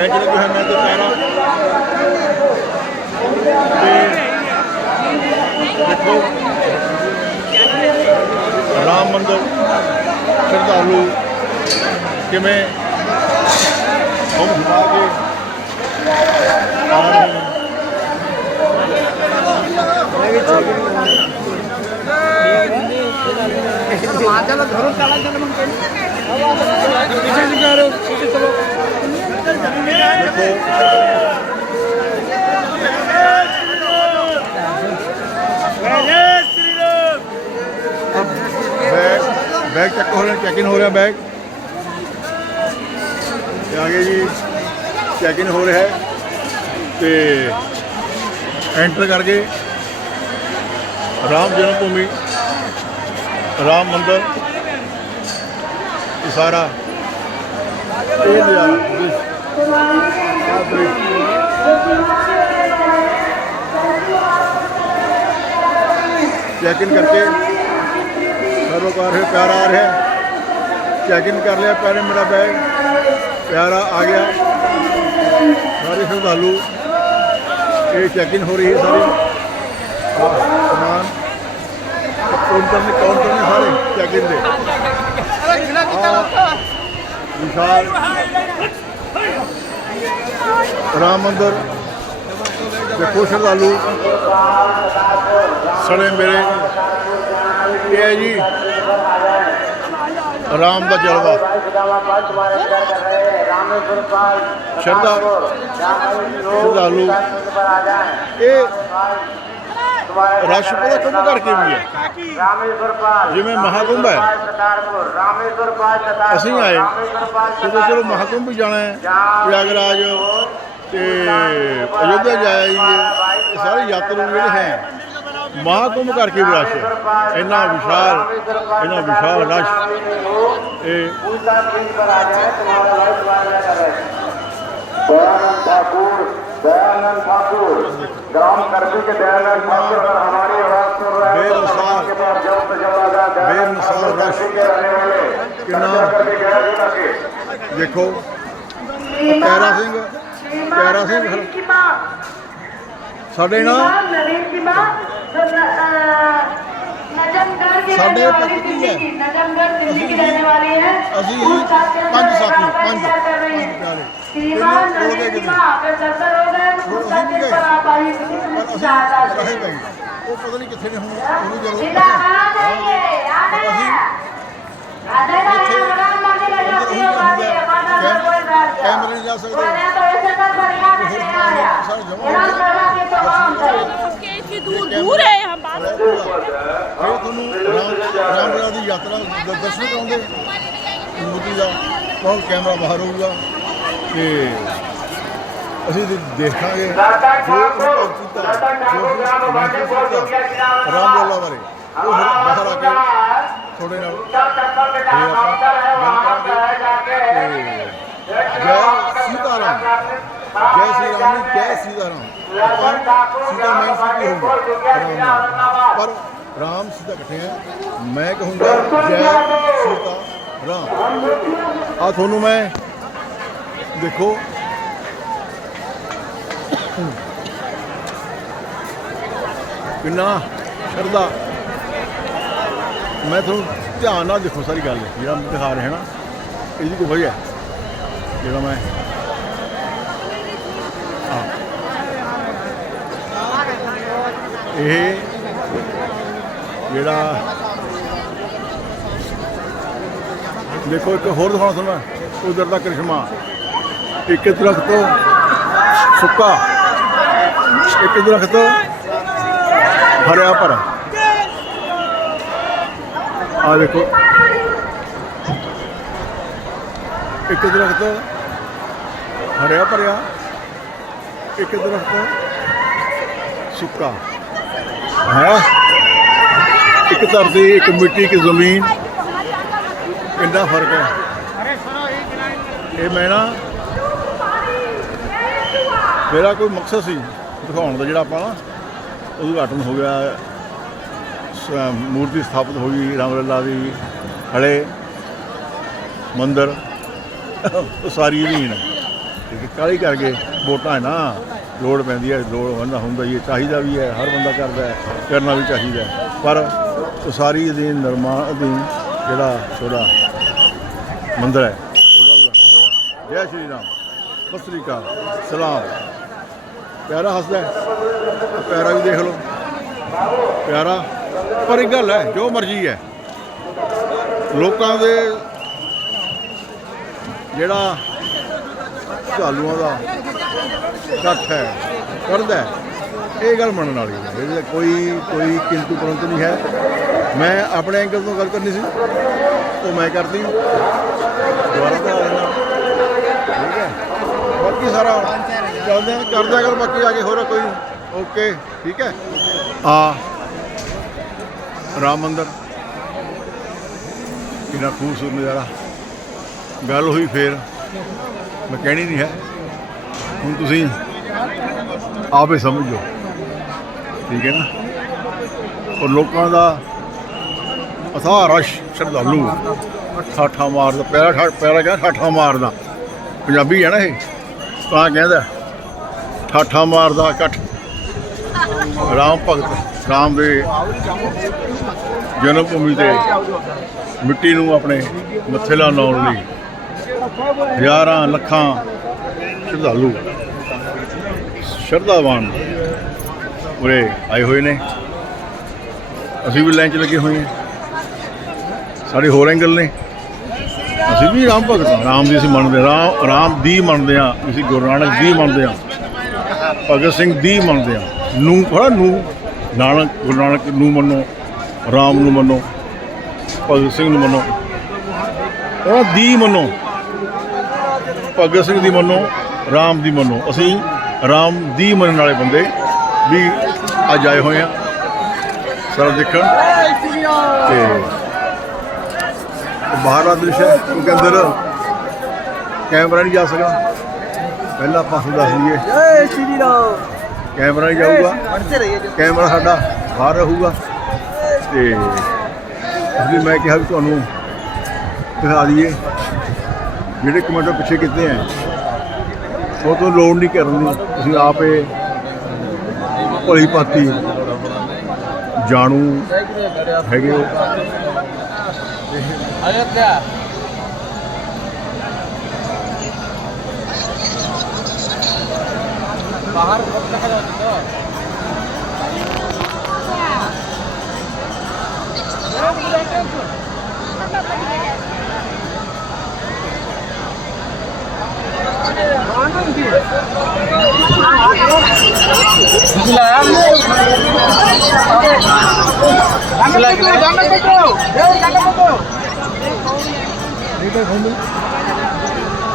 ਲੈ ਕੇ ਲੱਗੇ ਹੋਏ ਮੈਂ ਤੇ ਤੇ ਰਾਮ ਮੰਦਰ ਸ਼ਰਧਾਲੂ ਕਿਵੇਂ? ਹਮ ਹੁਮਾ ਕੇ ਆ ਰਹੇ ਨੇ ਬੈਗ ਬੈਗ ਚੈੱਕ ਹੋ ਰਿਹਾ ਚੈੱਕ ਇਨ ਹੋ ਰਿਹਾ ਬੈਗ ਤੇ ਆਗੇ ਜੀ ਚੈੱਕ ਇਨ ਹੋ ਰਿਹਾ ਹੈ ਤੇ ਐਂਟਰ ਕਰਕੇ ਰਾਮ ਜਨਮ ਭੂਮੀ ਰਾਮ ਮੰਦਰ ਇਹ ਸਾਰਾ ਇਹ ਲਿਆ ਚੈੱਕ ਇਨ ਕਰਕੇ ਸਰਵਕਾਰ ਹੈ ਪਿਆਰਾ ਆ ਰਿਹਾ ਚੈੱਕ ਇਨ ਕਰ ਲਿਆ ਪਿਆਰੇ ਮੇਰਾ ਬੈਗ ਪਿਆਰਾ ਆ ਗਿਆ ਸਾਰੇ ਸ਼ਰਧਾਲੂ ਇਹ ਚੈੱਕ ਇਨ ਹੋ ਰਹੀ ਹੈ ਸਾਰੀ ਆਹ, ਸਮਾਨ ਕਾਊਂਟਰ ਨੇ ਕਾਊਂਟਰ ਨੇ ਸਾਰੇ ਚੈੱਕ ਇਨ ਦੇ ਆਹ, ਵਿਸ਼ਾਲ ਰਾਮ ਮੰਦਰ ਦੇਖੋ ਸ਼ਰਧਾਲੂ ਸਣੇ ਮੇਰੇ ਇਹ ਹੈ ਜੀ ਰਾਮ ਦਾ ਜਲਵਾ ਸ਼ਰਧਾ ਸ਼ਰਧਾਲੂ ਇਹ ਰਸ਼ ਪਤਾ ਕਿਉਂ ਕਰਕੇ ਵੀ ਹੈ ਜਿਵੇਂ ਮਹਾਕੁੰਭ ਹੈ। ਅਸੀਂ ਆਏ। ਜਦੋਂ ਚਲੋ, ਮਹਾਕੁੰਭ ਵੀ ਜਾਣਾ ਹੈ। ਪ੍ਰਯਾਗਰਾਜ ਤੇ ਅਯੋਧਿਆ ਜਾਈਏ ਹੀ ਹੈ ਸਾਰੇ ਯਾਤਰੂ ਜਿਹੜੇ ਹੈ, ਮਹਾਕੁੰਭ ਕਰਕੇ ਵੀ ਰਸ਼ ਇੰਨਾ ਵਿਸ਼ਾਲ ਇੰਨਾ ਵਿਸ਼ਾਲ ਰਸ਼। ਇਹ ਦਇਆਨੰਦ ਠਾਕੁਰ ਦਇਆਨੰਦ ਠਾਕੁਰ। ग्राम करबी के दयानंद ठाकुर अगर हमारी आवाज सुन रहे हैं तो बेमिसाल- समाज के पास जल्द से जल्द आ जाए दयानंद बेमिसाल ठाकुर रश। करबी के रहने वाले कितना- करबी के रहने वाले ਦੇਖੋ ਪਿਆਰਾ ਸਿੰਘ ਪਿਆਰਾ ਸਿੰਘ ਹਰ- की माँ ਸਾਡੇ ਨਾਲ नवीन की माँ जो न- अ, नजमगढ़ की साढ़े रहने वाली पति दिल्ली है। की नजमगढ़ दिल्ली की ਅਸੀਂ- रहने वाली है ਅਸੀਂ उन साथियों से ਪੰਜ ਸਾਥੀ मेरा ਪੰਜ परिचय कर रही ਪੰਜ है ਪਿਆਰੇ सीमा ਇਹਨੂੰ ਕੋਲ नवीन ਗਏ की ਕਿਤੇ माँ अगर दर्शन हो गए तो वो उस ਅਸੀਂ भी सत्य गए। पर आप आई किसी ਪਰ की ਅਸੀਂ सहायता से ਰਹੇ ਗਏ ਉਹ ਪਤਾ ਨਹੀਂ ਕਿੱਥੇ ਨੇ ਹੁਣ ਉਹ ਵੀ ਜਦੋਂ सीधा कहाँ जाएंगे याद है ਅਸੀਂ आधे का है राम मंदिर का जो सीओ बात है माता का कोई बात है कैमरे नहीं जा सकते। मैंने तो ऐसे कर बढ़िया नहीं आया सारे जमा इलाज करवा के तमाम करो के इतनी दूर दूर है हम बात ਇਹ ਤੁਹਾਨੂੰ ਰਾਮ ਰਾਮ ਦੀ ਯਾਤਰਾ ਦ- ਦਰਸ਼ਨ ਕਰਾਉਂਦੇ ਮੂਰਤੀ ਦਾ ਬਹੁਤ ਕੈਮਰਾ ਬਾਹਰ ਹੋਊਗਾ ਤੇ ਅਸੀਂ ਤੇ ਦੇਖਾਂਗੇ ਜੋ ਉਸ ਕੀਤਾ ਜੋ ਰਾਮ ਲਾਲਾ ਬਾਰੇ। ਉਹ ਫਿਰ ਬਾਹਰ ਆ ਕੇ ਥੋੜੇ ਨਾਲ ਇਹ ਆਪਾਂ ਜੈ ਸੀਤਾ ਰਾਮ। ਜੈ ਸ੍ਰੀ ਰਾਮ ਨੂੰ ਜੈ ਸੀਤਾ ਰਾਮ ਸੀਤਾ ਮੈਂ ਸੀਤੀ ਹੋਊਂਗਾ। ਪਰ ਰਾਮ ਸੀਤਾ ਇਕੱਠੇ ਆ। ਮੈਂ ਕਹੂੰਗਾ ਜੈ ਸੀਤਾ ਰਾਮ ਆ ਤੁਹਾਨੂੰ ਮੈਂ ਦੇਖੋ। ਕਿੰਨਾ ਸ਼ਰਧਾ। ਮੈਂ ਤੁਹਾਨੂੰ ਧਿਆਨ ਨਾਲ ਦੇਖੋ ਸਾਰੀ ਗੱਲ, ਜਿਹੜਾ ਮੈਂ ਦਿਖਾ ਰਿਹਾ ਨਾ ਇਹਦੀ ਕੋਈ ਵਜ੍ਹਾ ਜਿਹੜਾ ਮੈਂ ਇਹ ਜਿਹੜਾ ਦੇਖੋ ਇੱਕ ਹੋਰ ਦਿਖਾਉਣਾ ਤੁਹਾਨੂੰ ਮੈਂ, ਉਧਰ ਦਾ ਕ੍ਰਿਸ਼ਮਾ। ਇੱਕ ਦਰਖਤ ਸੁੱਕਾ। ਇੱਕ ਦਰਖਤ ਹਰਿਆ ਭਰਾ ਆ ਦੇਖੋ। ਇੱਕ ਦਰਖਤ ਹਰਿਆ ਭਰਿਆ। ਇੱਕ ਦਰਖਤ ਸੁੱਕਾ। ਹੈ? ਇੱਕ ਧਰਤੀ ਇੱਕ ਮਿੱਟੀ ਇੱਕ ਜ਼ਮੀਨ। ਕਿੰਨਾ ਫ਼ਰਕ ਹੈ। ਇਹ ਮੈਂ ਨਾ ਮੇਰਾ ਕੋਈ ਮਕਸਦ ਸੀ ਦਿਖਾਉਣ ਦਾ ਜਿਹੜਾ ਆਪਾਂ ਨਾ ਉਦਘਾਟਨ ਹੋ ਗਿਆ ਮੂਰਤੀ ਸਥਾਪਿਤ ਹੋ ਗਈ ਰਾਮਲਲਾ ਦੀ ਹਲੇ ਮੰਦਰ ਉਹ ਸਾਰੀ ਜ਼ਮੀਨ ਹੈ ਠੀਕ ਹੈ ਕਾਲੀ ਕਰਕੇ ਵੋਟਾਂ ਹੈ ਨਾ ਲੋੜ ਪੈਂਦੀ ਹੈ ਲੋੜ ਹੁੰਦਾ ਹੁੰਦਾ ਹੀ ਹੈ, ਚਾਹੀਦਾ ਵੀ ਹੈ ਹਰ ਬੰਦਾ ਕਰਦਾ ਹੈ ਕਰਨਾ ਵੀ ਚਾਹੀਦਾ ਪਰ ਉਸਾਰੀ ਅਧੀਨ ਨਿਰਮਾਣ ਅਧੀਨ ਜਿਹੜਾ ਤੁਹਾਡਾ ਮੰਦਰ ਹੈ ਉਹਦਾ ਉਦਘਾਟਨ ਹੋਇਆ। ਜੈ ਸ਼੍ਰੀ ਰਾਮ ਸਤਿ ਸ੍ਰੀ ਅਕਾਲ ਸਲਾਮ। ਪਿਆਰਾ ਹੱਸਦਾ ਹੈ। ਪਿਆਰਾ ਵੀ ਦੇਖ ਲਓ। ਪਿਆਰਾ। ਪਰ ਇੱਕ ਗੱਲ ਹੈ, ਜੋ ਮਰਜ਼ੀ ਹੈ। ਲੋਕਾਂ ਦੇ ਜਿਹੜਾ ਝਾਲੂਆਂ ਦਾ ਇਕੱਠ ਹੈ, ਕਰਦਾ ਇਹ ਗੱਲ ਮੰਨਣ ਵਾਲੀ ਹੈ। ਇਹਦੇ ਕੋਈ ਕੋਈ ਕਿੰਤੂ ਪਰੰਤੂ ਨਹੀਂ ਹੈ। ਮੈਂ ਆਪਣੇ ਐਂਗਲ ਤੋਂ ਗੱਲ ਕਰਨੀ ਸੀ। ਉਹ ਮੈਂ ਕਰਦੀ ਦੁਬਾਰਾ ਤਾਂ ਲੈਣਾ ਠੀਕ ਹੈ। ਬਾਕੀ ਸਾਰਾ ਚੱਲਦੇ ਆ ਕਰਦੇ ਆ ਗੱਲ ਬਾਕੀ ਆ ਕੇ ਹੋਰ ਕੋਈ ਓਕੇ, ਠੀਕ ਹੈ? ਆ, ਰਾਮ ਮੰਦਰ। ਕਿੰਨਾ ਖੂਬਸੂਰਤ ਨਜ਼ਾਰਾ। ਗੱਲ ਹੋਈ ਫੇਰ। ਮੈਂ ਕਹਿਣੀ ਨਹੀਂ ਹੈ। ਹੁਣ ਤੁਸੀਂ ਆਪੇ ਸਮਝੋ ਠੀਕ ਹੈ ਨਾ? ਔਰ ਲੋਕਾਂ ਦਾ ਅਥਾਹ ਰਸ਼ ਸ਼ਰਧਾਲੂ। ਠਾਠਾ ਮਾਰਦਾ, ਪੈਰਾ ਠਾ ਪੈਰਾ ਕਹਿੰਦਾ ਠਾਠਾ ਮਾਰਦਾ। ਪੰਜਾਬੀ ਹੈ ਨਾ ਇਹ। ਤਾਂ ਕਹਿੰਦਾ ਠਾਠਾ ਮਾਰਦਾ ਇਕੱਠ। ਰਾਮ ਭਗਤ, ਰਾਮ ਦੇ ਜਨਮ ਭੂਮੀ ਤੇ ਮਿੱਟੀ ਨੂੰ ਆਪਣੇ ਮੱਥੇ ਲਾ ਲਾਉਣ ਲਈ ਹਜ਼ਾਰਾਂ ਲੱਖਾਂ ਸ਼ਰਧਾਲੂ ਸ਼ਰਧਾਵਾਨ ਉਰੇ ਆਏ ਹੋਏ ਨੇ। ਅਸੀਂ ਵੀ ਲਾਈਨ 'ਚ ਲੱਗੇ ਹੋਏ ਹਾਂ। ਸਾਡੇ ਹੋਰ ਐਂਗਲ ਨੇ। ਅਸੀਂ ਵੀ ਰਾਮ ਭਗਤ ਰਾਮ ਦੀ ਅਸੀਂ ਮੰਨਦੇ ਰਾਮ ਰਾਮ ਦੀ ਮੰਨਦੇ ਆ ਅਸੀਂ ਗੁਰੂ ਨਾਨਕ ਦੀ ਮੰਨਦੇ ਆ ਭਗਤ ਸਿੰਘ ਦੀ ਮੰਨਦੇ ਆ। ਨੂੰ ਥੋੜਾ ਨੂੰ ਨਾਨਕ ਗੁਰੂ ਨਾਨਕ ਨੂੰ ਮੰਨੋ, ਰਾਮ ਨੂੰ ਮੰਨੋ, ਭਗਤ ਸਿੰਘ ਨੂੰ ਮੰਨੋ। ਉਹਨਾਂ ਦੀ ਮੰਨੋ। ਭਗਤ ਸਿੰਘ ਦੀ ਮੰਨੋ, ਰਾਮ ਦੀ ਮੰਨੋ। ਅਸੀਂ ਰਾਮ ਦੀ ਮੰਨਣ ਵਾਲੇ ਬੰਦੇ ਵੀ ਅੱਜ ਆਏ ਹੋਏ ਆ। ਸਾਰਾ ਦੇਖਣ। ਤੇ ਬਾਹਰਲਾ ਦ੍ਰਿਸ਼ ਹੈ ਅੰਦਰ ਕੈਮਰਾ ਨਹੀਂ ਜਾ ਸਕਦਾ। ਪਹਿਲਾਂ ਆਪਾਂ ਤੁਹਾਨੂੰ ਦੱਸ ਦਈਏ। ਜੈ ਸ਼੍ਰੀ ਰਾਮ। ਕੈਮਰਾ ਨਹੀਂ ਜਾਊਗਾ। ਪੜ੍ਹਤੇ ਰਹੀਏ ਜੋ ਕੈਮਰਾ ਸਾਡਾ ਬਾਹਰ ਰਹੂਗਾ। ਤੇ ਲਈ ਮੈਂ ਕਿਹਾ ਵੀ ਤੁਹਾਨੂੰ ਦਿਖਾ ਦਈਏ ਜਿਹੜੇ ਕਮੈਂਟ ਪਿੱਛੇ ਕੀਤੇ ਆ। ਉਹ ਤੋਂ ਲੋਡ ਨਹੀਂ ਕਰਨ ਦੀ। ਤੁਸੀਂ ਆਪੇ ਭਲੀ ਭਾਤੀ ਜਾਣੂ ਹੈਗੇ ਹੋ। ਅਯੋਧਿਆ ਬਾਹਰ পাহাড় দেখা যাচ্ছে তো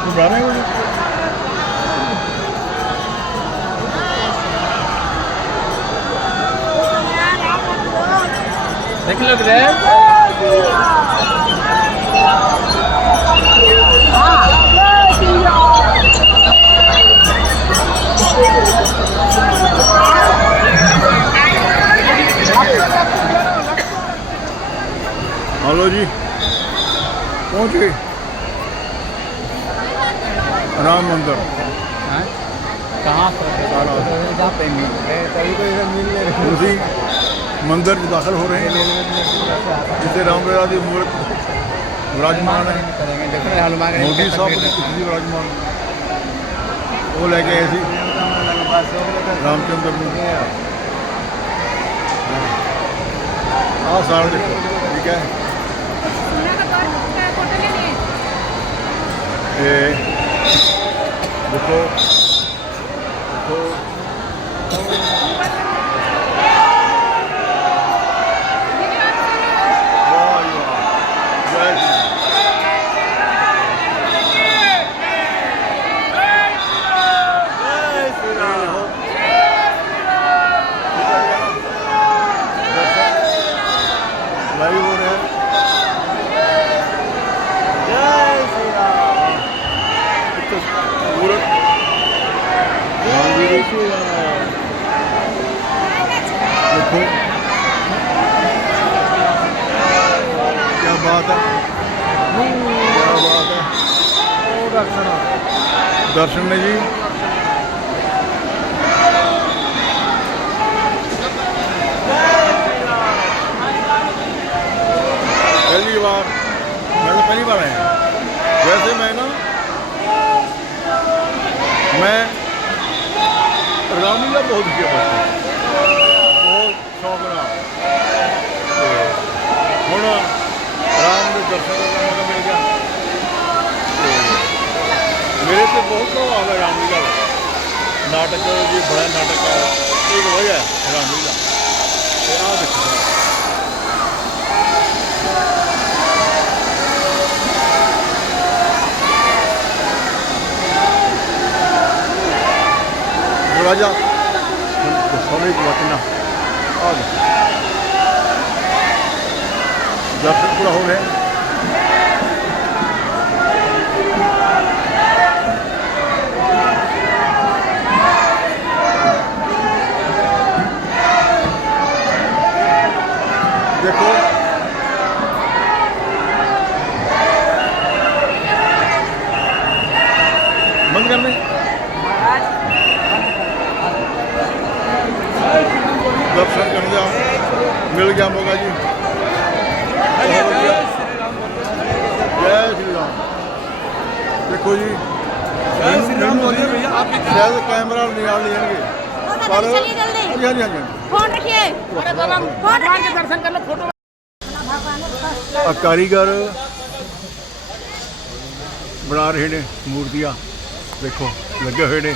Gracias. अच्छा लग रहा है हेलो जी पहुंच गए राम मंदिर कहाँ से जहाँ पे मिल रहे तभी तो इधर मिल रहे ਮੰਦਰ 'ਚ ਦਾਖਲ ਹੋ ਰਹੇ ਨੇ ਜਿੱਥੇ ਰਾਮ ਲੀਲਾ ਦੀ ਮੂਰਤ ਵਿਰਾਜਮਾਨ ਹੈ करेंगे देख रहे हनुमान ਮੋਦੀ ਸਾਹਿਬ ਦੀ ਕੁਝ ਵਿਰਾਜਮਾਨ ਉਹ ਲੈ ਕੇ ਆਏ ਸੀ ਰਾਮਚੰਦਰ ਨੂੰ ਆਹ ਸਾਲ ਦੇਖੋ ਠੀਕ ਹੈ ਇਹ ਦੇਖੋ ਦੇਖੋ ਦਰਸ਼ਨ ਨੇ ਜੀ। ਪਹਿਲੀ ਵਾਰ, ਮੈਂ ਤਾਂ ਪਹਿਲੀ ਵਾਰ ਆਇਆ। ਵੈਸੇ ਮੈਂ ਨਾ, ਮੈਂ ਰਾਮਲੀਲਾ ਬਹੁਤ ਦੇਖਿਆ ਬਹੁਤ ਸ਼ੌਕ ਨਾਲ। ਹੁਣ ਰਾਮ ਦੇ ਦਰਸ਼ਨ ਕਰਨ ਦਾ ਮੌਕਾ ਮਿਲ ਗਿਆ। ਮੇਰੇ ਤੇ ਬਹੁਤ ਪ੍ਰਭਾਵ ਹੈ ਰਾਮਲੀਲਾ ਦਾ। ਨਾਟਕ ਜੀ ਬੜਾ ਨਾਟਕ ਹੈ। ਇੱਕ ਵਜ੍ਹਾ ਹੈ ਰਾਮਲੀਲਾ ਤੇ ਆਹ ਦੇਖੋ। ਰਾਜਾ ਸੋਨੇ ਦੀ ਵਤਨਾ ਆ ਗਿਆ ਦਰਸ਼ਨ ਪੂਰਾ ਹੋ ਰਿਹਾ ਦੇਖੋ ਬੰਦ ਕਰਨੇ? ਦਰਸ਼ਨ ਕਰਨ ਦਾ ਮਿਲ ਗਿਆ ਮੋਗਾ ਜੀ। ਜੈ ਸ਼੍ਰੀ ਰਾਮ। ਦੇਖੋ ਜੀ ਜੈ ਸ਼੍ਰੀ ਰਾਮ ਬੋਲਿਓ ਭਈਆ ਆਪ ਸ਼ਾਇਦ ਕੈਮਰਾ ਨਾਲ ਲੈਣਗੇ ਪਰ ਚਲੀ ਜਲਦੀ। ਹਾਂਜੀ ਹਾਂਜੀ ਹਾਂਜੀ। फोन रखिए अरे बाबा फोन रखिए दर्शन कर लो फोटो ਆ ਕਾਰੀਗਰ ਬਣਾ ਰਹੇ ਨੇ ਮੂਰਤੀਆਂ ਦੇਖੋ ਲੱਗੇ ਹੋਏ ਨੇ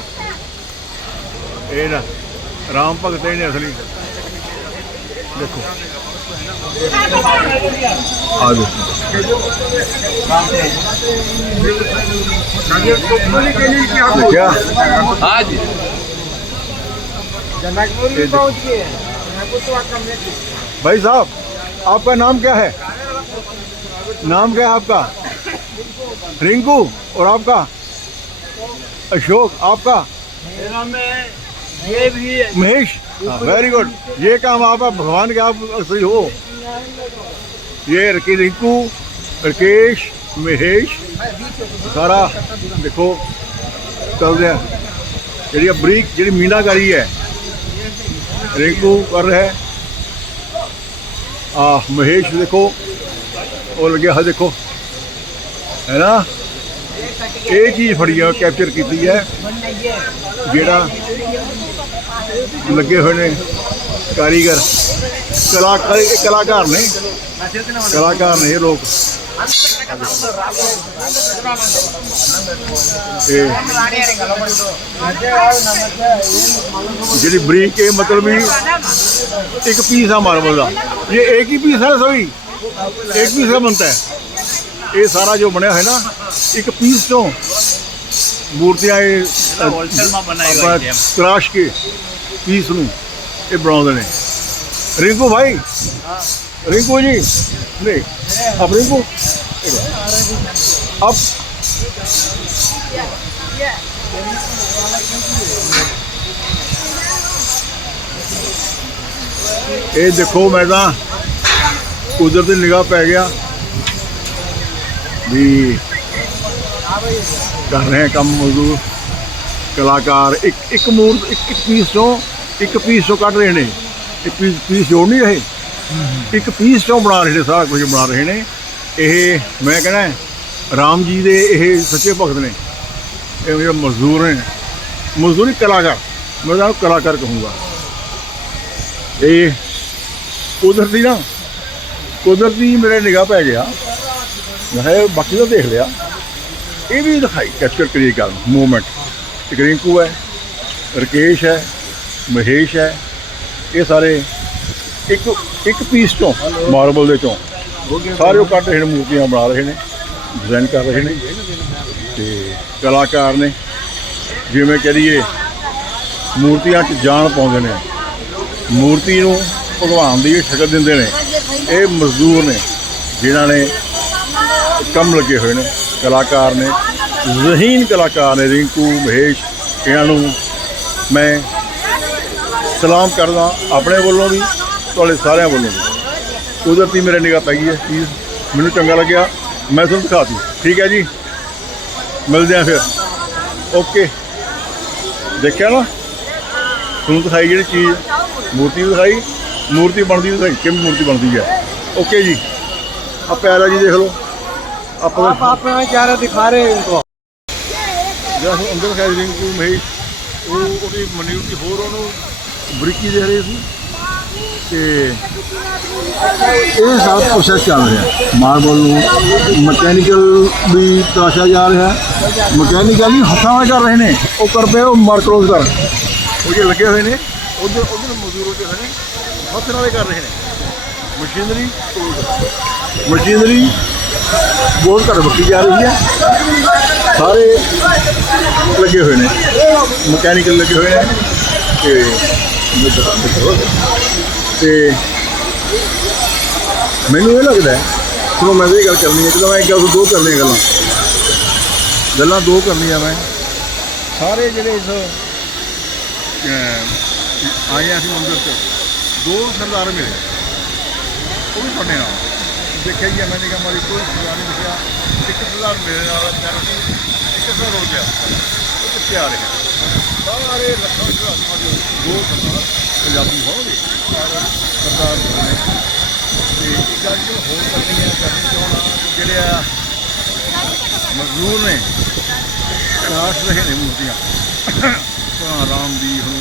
ਇਹ ਨਾ ਰਾਮ ਭਗਤ ਨੇ ਅਸਲੀ ਦੇਖੋ ਆ ਦੇਖੋ क्या आज भाई साहब आपका नाम क्या है नाम क्या है आपका? रिंकू और आपका? अशोक, आपका? ये भी महेश हाँ, वेरी गुड ये काम आप भगवान के आप सही हो। ये रिंकू, राकेश, महेश, सारा, देखो, कर रहे हैं। जी बरीक जी मीनाकारी है, रिंकू कर रहे हैं। महेश, देखो। और लगे हाँ देखो। है ना? ये चीज़ फड़ी है कैप्चर की है जड़ा लगे हुए ने कारीगर। कला, कलाकार ने। कलाकार ने लोग। जी ब्रीक मतलब एक पीस है मार्बल का ये एक ही पीस है सभी? एक पीस का बनता है ये सारा जो बनया है ना एक पीस ਤੋਂ ਮੂਰਤੀਆਂ ਇਹ होलसेल में बनाई ਆਪਾਂ गई है ਤਰਾਸ਼ ਕੇ ਪੀਸ ਨੂੰ ਇਹ ਬਣਾਉਂਦੇ ਨੇ ਰਿੰਕੂ ਭਾਈ ਰਿੰਕੂ ਜੀ ਨਹੀਂ ਆਪ ਰਿੰਕੂ ਆਪ ਇਹ ਦੇਖੋ ਮੈਂ ਤਾਂ ਉਧਰ 'ਤੇ ਨਿਗਾਹ ਪੈ ਗਿਆ ਵੀ ਕਰ ਰਹੇ ਕੰਮ ਮਜ਼ਦੂਰ। ਕਲਾਕਾਰ ਇੱਕ ਇੱਕ ਮੂਰਤ ਇੱਕ ਇੱਕ ਪੀਸ ਤੋਂ ਇੱਕ ਪੀਸ ਤੋਂ ਕੱਢ ਰਹੇ ਨੇ। ਇੱਕ ਪੀਸ ਪੀਸ ਜੋੜ ਨਹੀਂ ਰਹੇ। ਇੱਕ ਪੀਸ ਤੋਂ ਬਣਾ ਰਹੇ ਨੇ, ਸਾਰਾ ਕੁਝ ਬਣਾ ਰਹੇ ਨੇ। ਇਹ ਮੈਂ ਕਹਿੰਦਾ ਰਾਮ ਜੀ ਦੇ ਇਹ ਸੱਚੇ ਭਗਤ ਨੇ। ਇਹ ਜਿਹੜੇ ਮਜ਼ਦੂਰ ਨੇ। ਮਜ਼ਦੂਰੀ ਕਲਾਕਾਰ। ਮੈਂ ਤਾਂ ਉਹਨੂੰ ਕਲਾਕਾਰ ਕਹੂੰਗਾ। ਇਹ ਕੁਦਰਤੀ ਨਾ ਕੁਦਰਤੀ ਮੇਰੇ ਨਿਗਾਹ ਪੈ ਗਿਆ। ਮੈਂ ਕਿਹਾ ਬਾਕੀ ਤਾਂ ਦੇਖ ਲਿਆ। ਇਹ ਵੀ ਦਿਖਾਈ ਕੈਪਚਰ ਕਰੀ ਗੱਲ ਮੂਵਮੈਂਟ ਇੱਕ ਰਿੰਕੂ ਹੈ, ਰਕੇਸ਼ ਹੈ, ਮਹੇਸ਼ ਹੈ, ਇਹ ਸਾਰੇ ਇੱਕ ਇੱਕ ਪੀਸ ਤੋਂ ਮਾਰਬਲ ਦੇ ਚੋਂ। ਸਾਰੇ ਉਹ ਕੱਢ ਰਹੇ ਨੇ, ਮੂਰਤੀਆਂ ਬਣਾ ਰਹੇ ਨੇ ਡਿਜ਼ਾਈਨ ਕਰ ਰਹੇ ਨੇ। ਤੇ ਕਲਾਕਾਰ ਨੇ, ਜਿਵੇਂ ਕਰੀਏ ਮੂਰਤੀਆਂ 'ਚ ਜਾਨ ਪਾਉਂਦੇ ਨੇ। ਮੂਰਤੀ ਨੂੰ ਭਗਵਾਨ ਦੀ ਸ਼ਕਲ ਦਿੰਦੇ ਨੇ। ਇਹ ਮਜ਼ਦੂਰ ਨੇ, ਜਿਨ੍ਹਾਂ ਨੇ ਕੰਮ ਲੱਗੇ ਹੋਏ ਨੇ, ਕਲਾਕਾਰ ਨੇ, ਜ਼ਹੀਨ ਕਲਾਕਾਰ ਨੇ, ਰਿੰਕੂ, ਮਹੇਸ਼, ਇਹਨਾਂ ਨੂੰ ਮੈਂ ਸਲਾਮ ਕਰਦਾ, ਆਪਣੇ ਵੱਲੋਂ ਵੀ, ਤੁਹਾਡੇ ਸਾਰਿਆਂ ਵੱਲੋਂ ਵੀ। ਕੁਦਰਤੀ ਮੇਰੇ ਨਿਗਾਹ ਪੈ ਗਈ ਹੈ ਚੀਜ਼ ਮੈਨੂੰ ਚੰਗਾ ਲੱਗਿਆ, ਮੈਂ ਤੁਹਾਨੂੰ ਦਿਖਾਤੀ ਠੀਕ ਹੈ ਜੀ? ਮਿਲਦੇ ਆ ਫਿਰ। ਓਕੇ ਦੇਖਿਆ ਨਾ? ਤੁਹਾਨੂੰ ਦਿਖਾਈ ਜਿਹੜੀ ਚੀਜ਼, ਮੂਰਤੀ ਦਿਖਾਈ। ਮੂਰਤੀ ਬਣਦੀ ਵੀ ਦਿਖਾਈ ਕਿਵੇਂ ਮੂਰਤੀ ਬਣਦੀ ਹੈ ਓਕੇ ਜੀ ਆ ਪਿਆਰਾ ਜੀ ਦੇਖ ਲਓ ਆਪਾਂ आप आप में क्या रहे दिखा रहे हैं इनको ਜਿਹੜਾ ਹੁਣ ਅੰਦਰ ਗੈਦਰਿੰਗ ਨੂੰ ਮਹੀ ਉਹ ਉਹਦੀ ਮਨਿਊਟੀ ਹੋਰ ਉਹਨੂੰ ਬਰੀਕੀ ਦੇ ਰਹੇ ਸੀ ਤੇ ਇਹ ਸਾਰਾ ਪ੍ਰੋਸੈਸ ਚੱਲ ਰਿਹਾ ਮਾਰਬਲ ਨੂੰ ਮਕੈਨੀਕਲ ਵੀ ਤਰਾਸ਼ਿਆ ਜਾ ਰਿਹਾ ਮਕੈਨੀਕਲ ਵੀ ਹੱਥਾਂ ਨਾਲ ਕਰ ਰਹੇ ਨੇ ਉਹ ਕਰ ਪਏ ਉਹ ਮਾਰ ਕਲੋਜ਼ ਕਰ ਉਹ ਜੇ ਲੱਗੇ ਹੋਏ ਨੇ ਉਧਰ ਉਧਰ ਮਜ਼ਦੂਰ ਹੋ ਹੋਏ ਨੇ ਹੱਥ ਨਾਲੇ ਕਰ ਰਹੇ ਨੇ। ਮਸ਼ੀਨਰੀ ਮਸ਼ੀਨਰੀ ਬਹੁਤ ਘੱਟ ਬੱਕੀ ਜਾ ਰਹੀ ਹੈ। ਸਾਰੇ ਲੱਗੇ ਹੋਏ ਨੇ। ਮਕੈਨੀਕਲ ਲੱਗੇ ਹੋਏ ਨੇ। ਤੇ ਤੇ ਮੈਨੂੰ ਇਹ ਲੱਗਦਾ ਹੈ, ਚਲੋ ਮੈਂ ਵੀ ਇਹ ਗੱਲ ਕਰਨੀ ਹੈ ਜਦੋਂ ਮੈਂ ਇੱਕ ਗੱਲ ਦੋ ਕਰਨੀਆਂ ਗੱਲਾਂ। ਗੱਲਾਂ ਦੋ ਕਰਨੀਆਂ ਮੈਂ। ਸਾਰੇ ਜਿਹੜੇ ਇਸ ਆਏ ਆ ਅਸੀਂ ਮੰਦਰ 'ਚ ਦੋ ਸਰਦਾਰ ਮਿਲੇ। ਉਹ ਵੀ ਸਾਡੇ ਨਾਲ। ਦੇਖਿਆ ਹੀ ਮੈਂ ਮੈਨੇ ਕਿ ਮਾਰੀ, ਕੋਈ ਸਰਦਾਰ ਨਹੀਂ ਦਿਖਿਆ। ਇੱਕ ਸਰਦਾਰ ਮੇਰੇ ਨਾਲ ਪੈਰ ਸੀ ਇੱਕ ਸਰਦਾਰ ਹੋ ਗਿਆ। ਉਹ ਕਿੱਥੇ ਆ ਰਿਹਾ? ਸਾਰੇ ਲੱਖਾਂ ਜਵਾਨਾਂ ਦੇ ਦੋ ਸਰਦਾਰ ਪੰਜਾਬੀ ਹੋਣਗੇ। ਸਰਦਾਰ ਨੇ ਤੇ ਇੱਕ ਗੱਲ ਜੋ ਹੋਰ ਕਰਨੀ ਹੈ ਕਰਨੀ ਚਾਹਣਾ ਜਿਹੜੇ ਆ ਮਜ਼ਦੂਰ ਨੇ ਰਾਸ਼ ਰਹੇ ਨੇ ਮੂਰਤੀਆਂ ਰਾਮ ਦੀ ਹੁਣ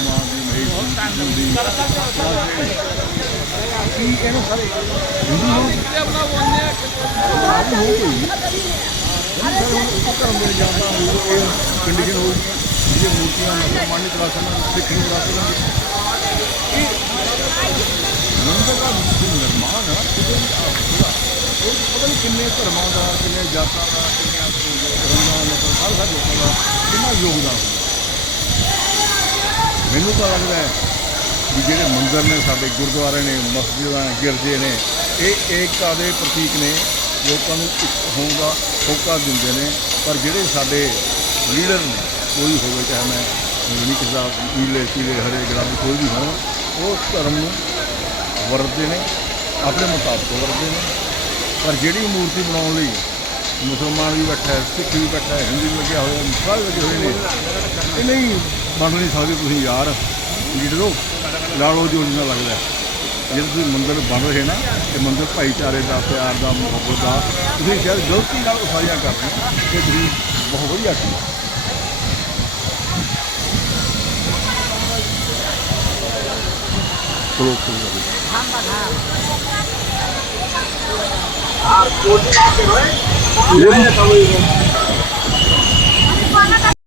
ਕੰਡੀਸ਼ਨ ਹੋ ਗਈ ਮੂਰਤੀਆਂ ਮੁਸਲਮਾਨੀ ਕਲਾਸਾਂ ਸਿੱਖ ਨੂੰ ਕਲਾਸਾਂ ਇਹ ਮੰਦਰ ਦਾ ਨਿਰਮਾਣ ਆ ਕਿਤੇ ਵੀ ਆ ਉਹ ਪਤਾ ਨਹੀਂ ਕਿੰਨੇ ਧਰਮਾਂ ਦਾ ਕਿੰਨੇ ਜਾਤਾਂ ਦਾ ਕਿੰਨੇ ਧਰਮਾਂ ਦਾ ਮਤਲਬ ਹਰ ਹਰ ਲੋਕਾਂ ਦਾ ਕਿੰਨਾ ਯੋਗਦਾਨ ਮੈਨੂੰ ਤਾਂ ਲੱਗਦਾ ਹੈ ਵੀ ਜਿਹੜੇ ਮੰਦਰ ਨੇ ਸਾਡੇ ਗੁਰਦੁਆਰੇ ਨੇ, ਮਸਜਿਦਾਂ ਗਿਰਜੇ ਨੇ, ਇਹ ਏਕਤਾ ਦੇ ਪ੍ਰਤੀਕ ਨੇ, ਲੋਕਾਂ ਨੂੰ ਇੱਕ ਹੋਣ ਦਾ ਹੋਕਾ ਦਿੰਦੇ ਨੇ। ਪਰ ਜਿਹੜੇ ਸਾਡੇ ਲੀਡਰ ਨੇ, ਕੋਈ ਹੋਵੇ ਚਾਹੇ ਮੈਂ ਨਹੀਂ ਕਿਸੇ ਦਾ ਪੀਲੇ, ਹਰੇ, ਗੁਲਾਬੀ, ਕੋਈ ਵੀ ਹੋਣ, ਉਹ ਧਰਮ ਨੂੰ ਵਰਤਦੇ ਨੇ, ਆਪਣੇ ਮੁਤਾਬਕ ਵਰਤਦੇ ਨੇ। ਪਰ ਜਿਹੜੀ ਮੂਰਤੀ ਬਣਾਉਣ ਲਈ ਮੁਸਲਮਾਨ ਵੀ ਬੈਠਾ ਹੈ, ਸਿੱਖ ਵੀ ਬੈਠਾ ਹੈ, ਹਿੰਦੂ ਵੀ ਲੱਗਿਆ ਹੋਇਆ, ਸਾਰੇ ਲੱਗੇ ਹੋਏ ਨੇ, ਇਹ ਨਹੀਂ ਬਣ ਨਹੀਂ ਸਕਦੇ ਤੁਸੀਂ ਯਾਰ, ਲੀਡਰੋ। ਲਾ ਲਓ ਜੋ ਜਿੰਨਾ ਲੱਗਦਾ ਹੈ। ਜੇ ਤੁਸੀਂ ਮੰਦਿਰ ਬਣ ਰਹੇ ਨਾ ਤੇ ਮੰਦਿਰ ਭਾਈਚਾਰੇ ਦਾ ਪਿਆਰ ਦਾ ਮੁਹੱਬਤ ਦਾ ਤੁਸੀਂ ਸ਼ਾਇਦ ਗਲਤੀ ਨਾਲ ਉਸਾਰੀਆਂ ਕਰਦੇ ਹੋ ਇਹ ਤੁਸੀਂ ਬਹੁਤ ਵਧੀਆ ਸੀ ਚਲੋ ਚਲੋ ਇਹ